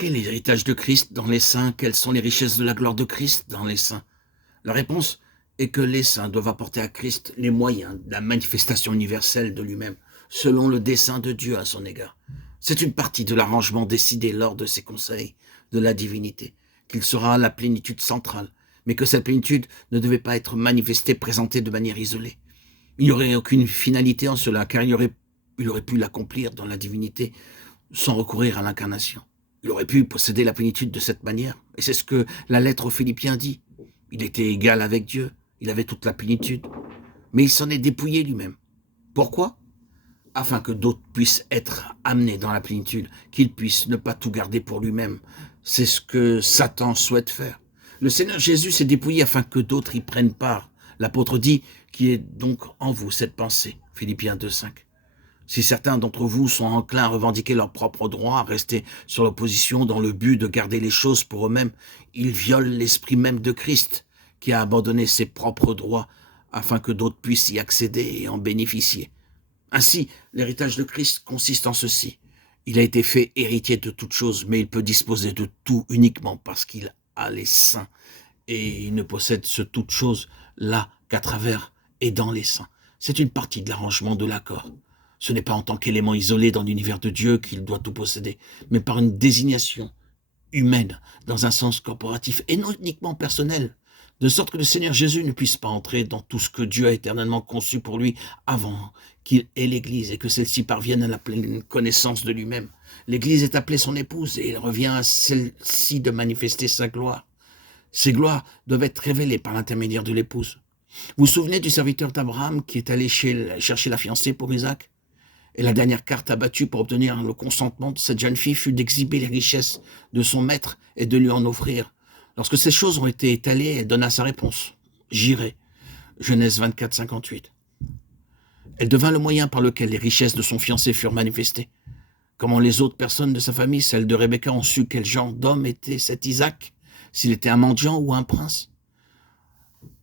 Quel est l'héritage de Christ dans les saints? Quelles sont les richesses de la gloire de Christ dans les saints? La réponse est que les saints doivent apporter à Christ les moyens de la manifestation universelle de lui-même, selon le dessein de Dieu à son égard. C'est une partie de l'arrangement décidé lors de ses conseils de la divinité, qu'il sera la plénitude centrale, mais que cette plénitude ne devait pas être manifestée, présentée de manière isolée. Il n'y aurait aucune finalité en cela, car il aurait pu l'accomplir dans la divinité sans recourir à l'incarnation. Il aurait pu posséder la plénitude de cette manière, et c'est ce que la lettre aux Philippiens dit. Il était égal avec Dieu, il avait toute la plénitude, mais il s'en est dépouillé lui-même. Pourquoi? Afin que d'autres puissent être amenés dans la plénitude, qu'il puisse ne pas tout garder pour lui-même. C'est ce que Satan souhaite faire. Le Seigneur Jésus s'est dépouillé afin que d'autres y prennent part. L'apôtre dit qu'il est donc en vous cette pensée, Philippiens 2,5. Si certains d'entre vous sont enclins à revendiquer leurs propres droits, à rester sur l'opposition dans le but de garder les choses pour eux-mêmes, ils violent l'esprit même de Christ, qui a abandonné ses propres droits afin que d'autres puissent y accéder et en bénéficier. Ainsi, l'héritage de Christ consiste en ceci. Il a été fait héritier de toutes choses, mais il peut disposer de tout uniquement parce qu'il a les saints. Et il ne possède ce toute chose là qu'à travers et dans les saints. C'est une partie de l'arrangement de l'accord. Ce n'est pas en tant qu'élément isolé dans l'univers de Dieu qu'il doit tout posséder, mais par une désignation humaine, dans un sens corporatif et non uniquement personnel, de sorte que le Seigneur Jésus ne puisse pas entrer dans tout ce que Dieu a éternellement conçu pour lui avant qu'il ait l'Église et que celle-ci parvienne à la pleine connaissance de lui-même. L'Église est appelée son épouse et il revient à celle-ci de manifester sa gloire. Ces gloires doivent être révélées par l'intermédiaire de l'épouse. Vous vous souvenez du serviteur d'Abraham qui est allé chercher la fiancée pour Isaac? Et la dernière carte abattue pour obtenir le consentement de cette jeune fille fut d'exhiber les richesses de son maître et de lui en offrir. Lorsque ces choses ont été étalées, elle donna sa réponse. « J'irai » Genèse 24, 58. Elle devint le moyen par lequel les richesses de son fiancé furent manifestées. Comment les autres personnes de sa famille, celles de Rebecca, ont su quel genre d'homme était cet Isaac, s'il était un mendiant ou un prince?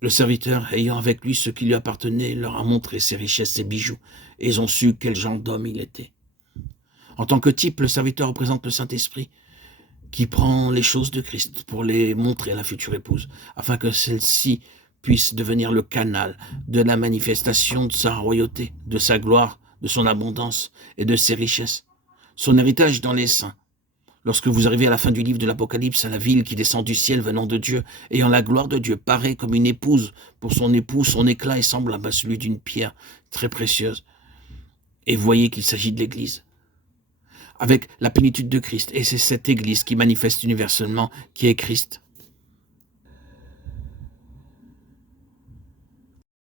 Le serviteur, ayant avec lui ce qui lui appartenait, leur a montré ses richesses, ses bijoux, et ils ont su quel genre d'homme il était. En tant que type, le serviteur représente le Saint-Esprit, qui prend les choses de Christ pour les montrer à la future épouse, afin que celle-ci puisse devenir le canal de la manifestation de sa royauté, de sa gloire, de son abondance et de ses richesses. Son héritage dans les saints. Lorsque vous arrivez à la fin du livre de l'Apocalypse, à la ville qui descend du ciel venant de Dieu, ayant la gloire de Dieu, paraît comme une épouse pour son époux, son éclat est semblable à celui d'une pierre très précieuse. Et voyez qu'il s'agit de l'Église, avec la plénitude de Christ. Et c'est cette Église qui manifeste universellement qui est Christ.